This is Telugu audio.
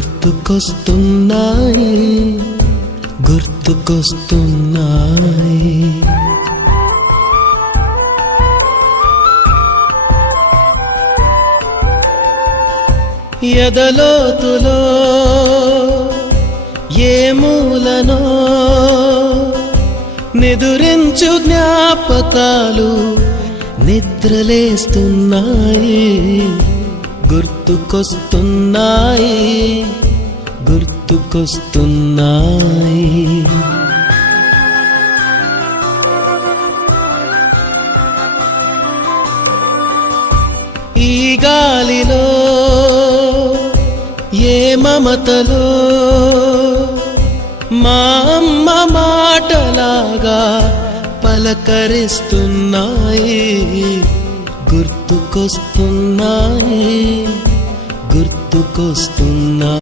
గుర్తుకొస్తున్నాయి గుర్తుకొస్తున్నాయి. ఎదలోతులో ఏ మూలనో నిదురించు జ్ఞాపకాలు నిద్రలేస్తున్నాయి గుర్తుకొస్తున్నాయి గుర్తుకొస్తున్నాయి. ఈ గాలిలో ఏ మమతలో మా అమ్మ మాటలాగా పలకరిస్తున్నాయి గుర్తుకొస్తున్నాయి గుర్తుకొస్తున్నాయి.